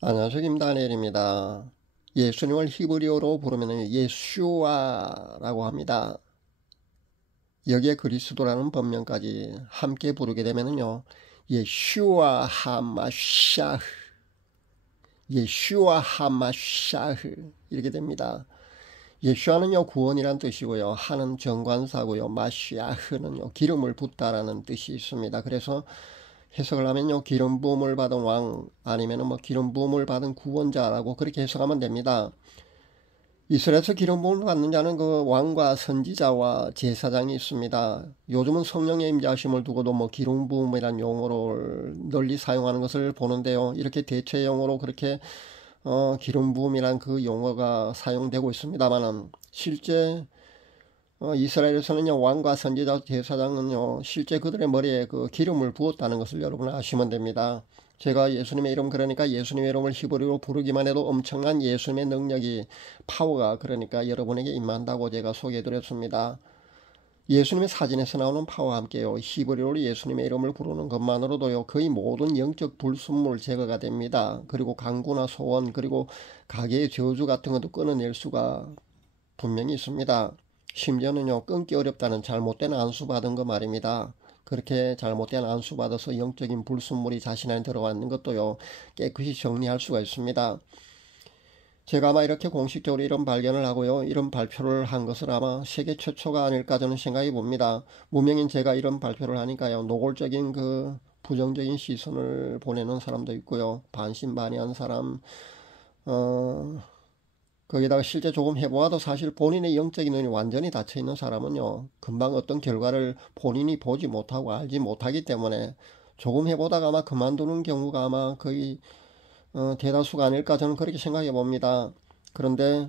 안녕하세요. 김다니엘입니다. 예수님을 히브리어로 부르면 예슈아라고 합니다. 여기에 그리스도라는 법명까지 함께 부르게 되면요, 예슈아 하마샤흐, 예슈아 하마샤흐 이렇게 됩니다. 예슈아는요 구원이란 뜻이고요, 하는 정관사고요, 마시아흐는요 기름을 붓다라는 뜻이 있습니다. 그래서 해석을 하면요, 기름 부음을 받은 왕 아니면은 뭐 기름 부음을 받은 구원자라고 그렇게 해석하면 됩니다. 이스라엘에서 기름 부음을 받는 자는 그 왕과 선지자와 제사장이 있습니다. 요즘은 성령의 임재하심을 두고도 뭐 기름 부음이란 용어를 널리 사용하는 것을 보는데요. 이렇게 대체 용어로 그렇게 기름 부음이란 그 용어가 사용되고 있습니다만은 실제 이스라엘에서는요, 왕과 선지자 제사장은요, 실제 그들의 머리에 그 기름을 부었다는 것을 여러분 아시면 됩니다. 제가 예수님의 이름, 그러니까 예수님의 이름을 히브리어로 부르기만 해도 엄청난 예수님의 능력이, 파워가 그러니까 여러분에게 임한다고 제가 소개해 드렸습니다. 예수님의 사진에서 나오는 파워와 함께요, 히브리어로 예수님의 이름을 부르는 것만으로도요, 거의 모든 영적 불순물 제거가 됩니다. 그리고 강구나 소원, 그리고 가게의 저주 같은 것도 끊어낼 수가 분명히 있습니다. 심지어는요, 끊기 어렵다는 잘못된 안수 받은 거 말입니다. 그렇게 잘못된 안수 받아서 영적인 불순물이 자신 안에 들어왔는 것도요, 깨끗이 정리할 수가 있습니다. 제가 아마 이렇게 공식적으로 이런 발견을 하고요, 이런 발표를 한 것은 아마 세계 최초가 아닐까 저는 생각이 봅니다. 무명인 제가 이런 발표를 하니까요, 노골적인 그 부정적인 시선을 보내는 사람도 있고요, 반신반의한 사람, 어, 거기다가 실제 조금 해보아도 사실 본인의 영적인 눈이 완전히 닫혀있는 사람은요, 금방 어떤 결과를 본인이 보지 못하고 알지 못하기 때문에 조금 해보다가 아마 그만두는 경우가 아마 거의 대다수가 아닐까 저는 그렇게 생각해 봅니다. 그런데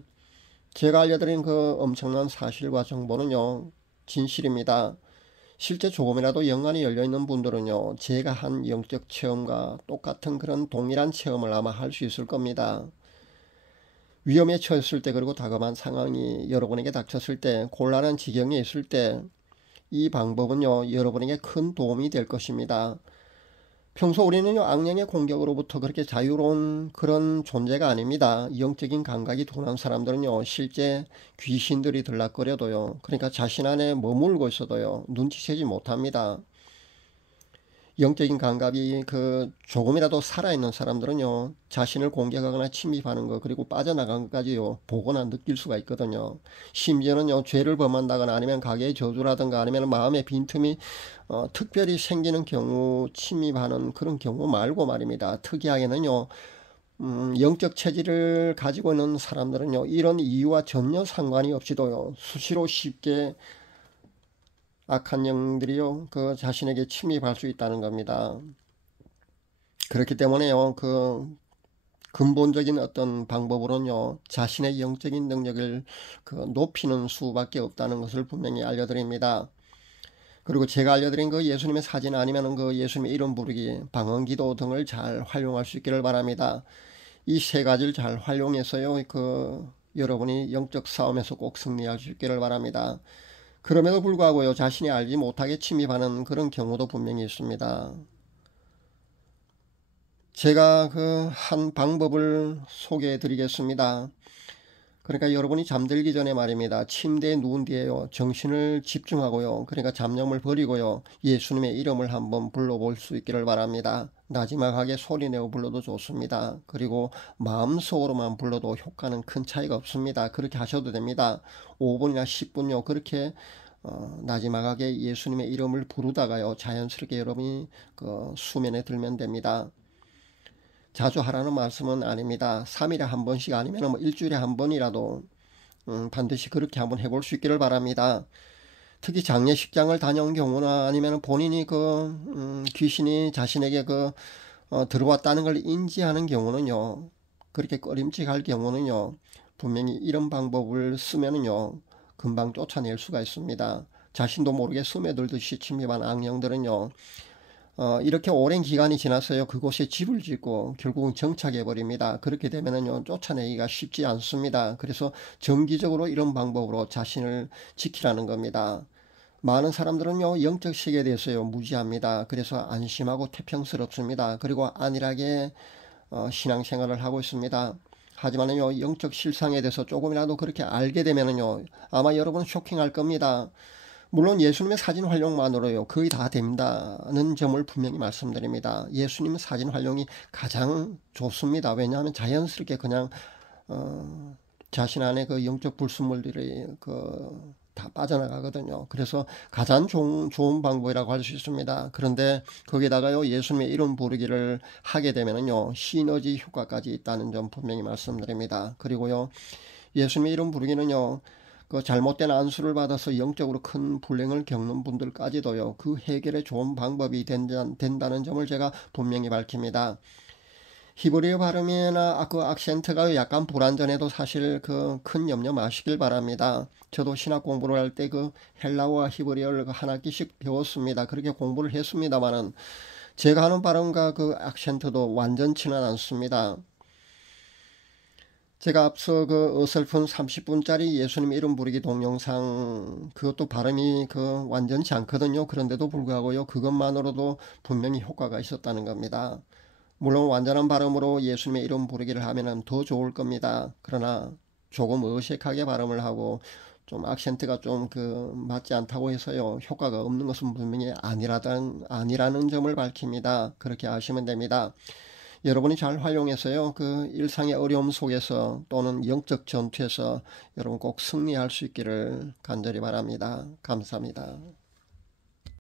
제가 알려드린 그 엄청난 사실과 정보는요, 진실입니다. 실제 조금이라도 영안이 열려있는 분들은요, 제가 한 영적 체험과 똑같은 그런 동일한 체험을 아마 할 수 있을 겁니다. 위험에 처했을 때, 그리고 다급한 상황이 여러분에게 닥쳤을 때, 곤란한 지경에 있을 때 이 방법은요, 여러분에게 큰 도움이 될 것입니다. 평소 우리는요, 악령의 공격으로부터 그렇게 자유로운 그런 존재가 아닙니다. 영적인 감각이 둔한 사람들은요, 실제 귀신들이 들락거려도요, 그러니까 자신 안에 머물고 있어도요, 눈치채지 못합니다. 영적인 감각이 그 조금이라도 살아있는 사람들은요, 자신을 공격하거나 침입하는 것, 그리고 빠져나간 것까지요, 보거나 느낄 수가 있거든요. 심지어는요, 죄를 범한다거나 아니면 가게의 저주라든가 아니면 마음의 빈틈이 특별히 생기는 경우, 침입하는 그런 경우 말고 말입니다. 특이하게는요, 영적 체질을 가지고 있는 사람들은요, 이런 이유와 전혀 상관이 없이도요, 수시로 쉽게 악한 영들이요, 그 자신에게 침입할 수 있다는 겁니다. 그렇기 때문에요, 그 근본적인 어떤 방법으로는요, 자신의 영적인 능력을 그 높이는 수밖에 없다는 것을 분명히 알려드립니다. 그리고 제가 알려드린 그 예수님의 사진 아니면 그 예수님의 이름 부르기, 방언기도 등을 잘 활용할 수 있기를 바랍니다. 이 세 가지를 잘 활용해서요, 그 여러분이 영적 싸움에서 꼭 승리할 수 있기를 바랍니다. 그럼에도 불구하고요, 자신이 알지 못하게 침입하는 그런 경우도 분명히 있습니다. 제가 그 한 방법을 소개해 드리겠습니다. 그러니까 여러분이 잠들기 전에 말입니다, 침대에 누운 뒤에요, 정신을 집중하고요, 그러니까 잡념을 버리고요, 예수님의 이름을 한번 불러볼 수 있기를 바랍니다. 나지막하게 소리내어 불러도 좋습니다. 그리고 마음속으로만 불러도 효과는 큰 차이가 없습니다. 그렇게 하셔도 됩니다. 5분이나 10분요, 그렇게 나지막하게 예수님의 이름을 부르다가요, 자연스럽게 여러분이 그 수면에 들면 됩니다. 자주 하라는 말씀은 아닙니다. 3일에 한 번씩 아니면 뭐 일주일에 한 번이라도 반드시 그렇게 한번 해볼 수 있기를 바랍니다. 특히 장례식장을 다녀온 경우나 아니면 본인이 귀신이 자신에게 들어왔다는 걸 인지하는 경우는요, 그렇게 꺼림칙할 경우는요, 분명히 이런 방법을 쓰면은요, 금방 쫓아낼 수가 있습니다. 자신도 모르게 스며들듯이 침입한 악령들은요, 이렇게 오랜 기간이 지났어요. 그곳에 집을 짓고 결국은 정착해 버립니다. 그렇게 되면은요, 쫓아내기가 쉽지 않습니다. 그래서 정기적으로 이런 방법으로 자신을 지키라는 겁니다. 많은 사람들은요, 영적 세계에 대해서요, 무지합니다. 그래서 안심하고 태평스럽습니다. 그리고 안일하게 신앙생활을 하고 있습니다. 하지만요, 영적 실상에 대해서 조금이라도 그렇게 알게 되면은요, 아마 여러분 쇼킹할 겁니다. 물론 예수님의 사진 활용만으로요, 거의 다 된다는 점을 분명히 말씀드립니다. 예수님 사진 활용이 가장 좋습니다. 왜냐하면 자연스럽게 그냥 자신 안에 그 영적 불순물들이 다 빠져나가거든요. 그래서 가장 좋은 방법이라고 할 수 있습니다. 그런데 거기다가요, 예수님의 이름 부르기를 하게 되면은요, 시너지 효과까지 있다는 점 분명히 말씀드립니다. 그리고요, 예수님의 이름 부르기는요, 그 잘못된 안수를 받아서 영적으로 큰 불행을 겪는 분들까지도요, 그 해결에 좋은 방법이 된다는 점을 제가 분명히 밝힙니다. 히브리어 발음이나 그 악센트가 약간 불완전해도 사실 큰 염려 마시길 바랍니다. 저도 신학 공부를 할 때 헬라어와 히브리어를 한 학기씩 배웠습니다. 그렇게 공부를 했습니다만은 제가 하는 발음과 그 악센트도 완전치는 않습니다. 제가 앞서 어설픈 30분짜리 예수님 이름 부르기 동영상, 그것도 발음이 완전치 않거든요. 그런데도 불구하고요, 그것만으로도 분명히 효과가 있었다는 겁니다. 물론 완전한 발음으로 예수님의 이름 부르기를 하면 더 좋을 겁니다. 그러나 조금 어색하게 발음을 하고 좀 악센트가 좀 맞지 않다고 해서요, 효과가 없는 것은 분명히 아니라는 점을 밝힙니다. 그렇게 아시면 됩니다. 여러분이 잘 활용해서요, 일상의 어려움 속에서 또는 영적 전투에서 여러분 꼭 승리할 수 있기를 간절히 바랍니다. 감사합니다.